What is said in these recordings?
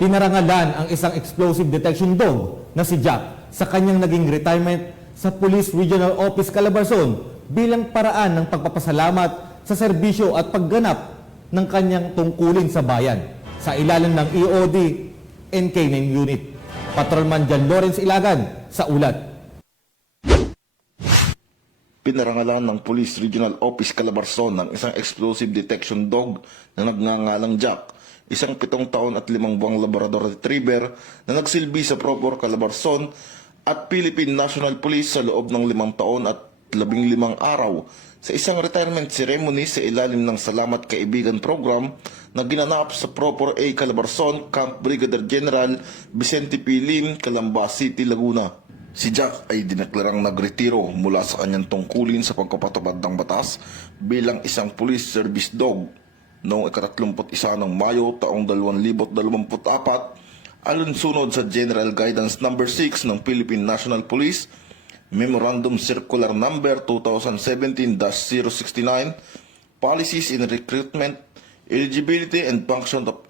Pinarangalan ang isang explosive detection dog na si Jack sa kanyang naging retirement sa Police Regional Office Calabarzon bilang paraan ng pagpapasalamat sa serbisyo at pagganap ng kanyang tungkulin sa bayan sa ilalim ng EOD NK9 Unit. Patrolman John Lawrence Ilagan sa ulat. Pinarangalan ng Police Regional Office Calabarzon ng isang explosive detection dog na nagngangalang Jack, isang 7 taon at 5 buwang Labrador Retriever na nagsilbi sa Propor Calabarzon at Philippine National Police sa loob ng 5 taon at 15 araw sa isang retirement ceremony sa ilalim ng Salamat Kaibigan Program na ginanap sa Propor A. Calabarzon, Camp Brigadier General Vicente P. Lim, Calamba City, Laguna. Si Jack ay dineklarang nagretiro mula sa kanyang tungkulin sa pagpapatupad ng batas bilang isang police service dog noong 31 ng Mayo taong 2024 alinsunod sa General Guidance No. 6 ng Philippine National Police, Memorandum Circular No. 2017-069, Policies in Recruitment, Eligibility and Function of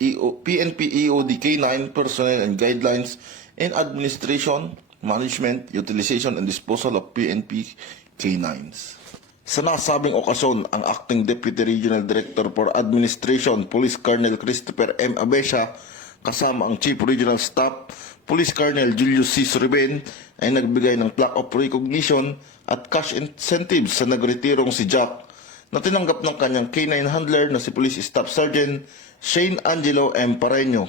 PNP EOD K9 Personnel and Guidelines in Administration, Management, Utilization and Disposal of PNP K9s. Sa nasabing okasyon, ang Acting Deputy Regional Director for Administration, Police Colonel Christopher M. Abesha, kasama ang Chief Regional Staff, Police Colonel Julius C. Suriben, ay nagbigay ng plaque of recognition at cash incentives sa nagretirong si Jack na tinanggap ng kanyang K9 handler na si Police Staff Sergeant Shane Angelo M. Pareño.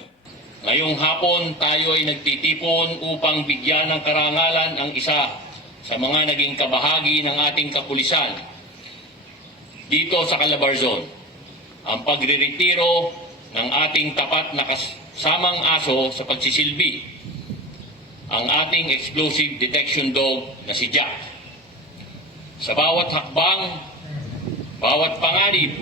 Ngayong hapon, tayo ay nagtitipon upang bigyan ng karangalan ang isa sa mga naging kabahagi ng ating kapulisan dito sa Calabarzon. Ang pagre-retiro ng ating tapat na kasamang aso sa pagsisilbi, ang ating explosive detection dog na si Jack. Sa bawat hakbang, bawat panganib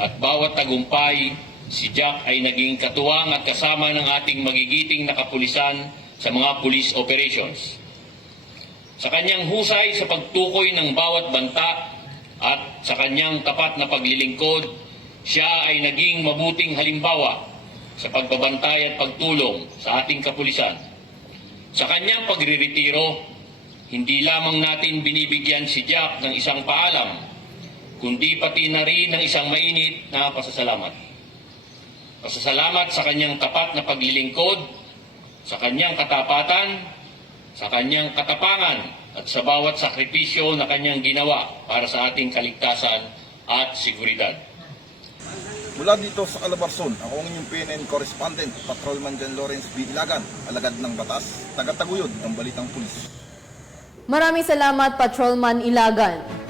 at bawat tagumpay, si Jack ay naging katuwang at kasama ng ating magigiting na kapulisan sa mga police operations. Sa kanyang husay sa pagtukoy ng bawat banta at sa kanyang tapat na paglilingkod, siya ay naging mabuting halimbawa sa pagbabantay at pagtulong sa ating kapulisan. Sa kanyang pagriretiro, hindi lamang natin binibigyan si Jack ng isang paalam, kundi pati na rin ng isang mainit na pasasalamat. Pasasalamat sa kanyang tapat na paglilingkod, sa kanyang katapatan, sa kanyang katapangan, at sa bawat sakripisyo na kanyang ginawa para sa ating kaligtasan at seguridad. Mula dito sa Calabarzon, ako ang inyong PNN correspondent, Patrolman John Lawrence B. Ilagan, alagad ng batas, tagataguyod ng Balitang Pulis. Maraming salamat, Patrolman Ilagan.